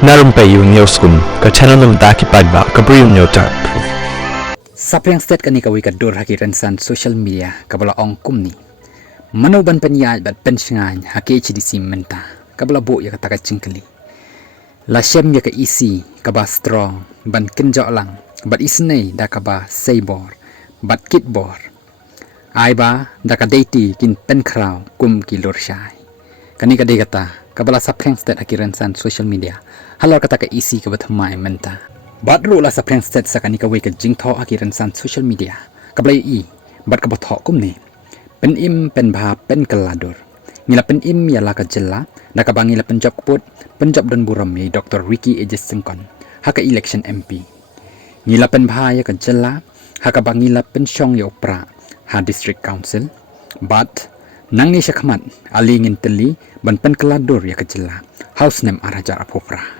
Na Rympei U ke channel nabynta paidbah ke Bri U Hynñiewtrep. Saphriang sted kani kawi ka dur hakiran san social media kabala ong kumni. Manu ban penyai bat pensingan ha KHADC menta kabala bo ya kata cingkeli. La shem ya ka isi kaba strong ban kinjok lang bat isnei da kaba seibor bat kitbor. Ai ba da ka deiti kin penkraw kum ki lor syai. Kani ka kata kabala Saphriang sted hakiran san social media. Halor kata ka isi kabat hamai menta. Bat ru la Saphriang sted sakani ka we ka jing thoh hakiran san social media. Khublei i bat kabat thoh kumni. Pen im pen bha pen kaladur. Ngila pen im yala ka jylla da ka bangila penjob put penjob don buram mi Dr. Ricky Aegis Singkon haka election MP. Ngila pen bha ya ka jylla haka bangila pen syong ya upra ha district council. But nang ni syakmat ali ngin tylli ban pen kaladur ya ka jylla house name arajar apofra.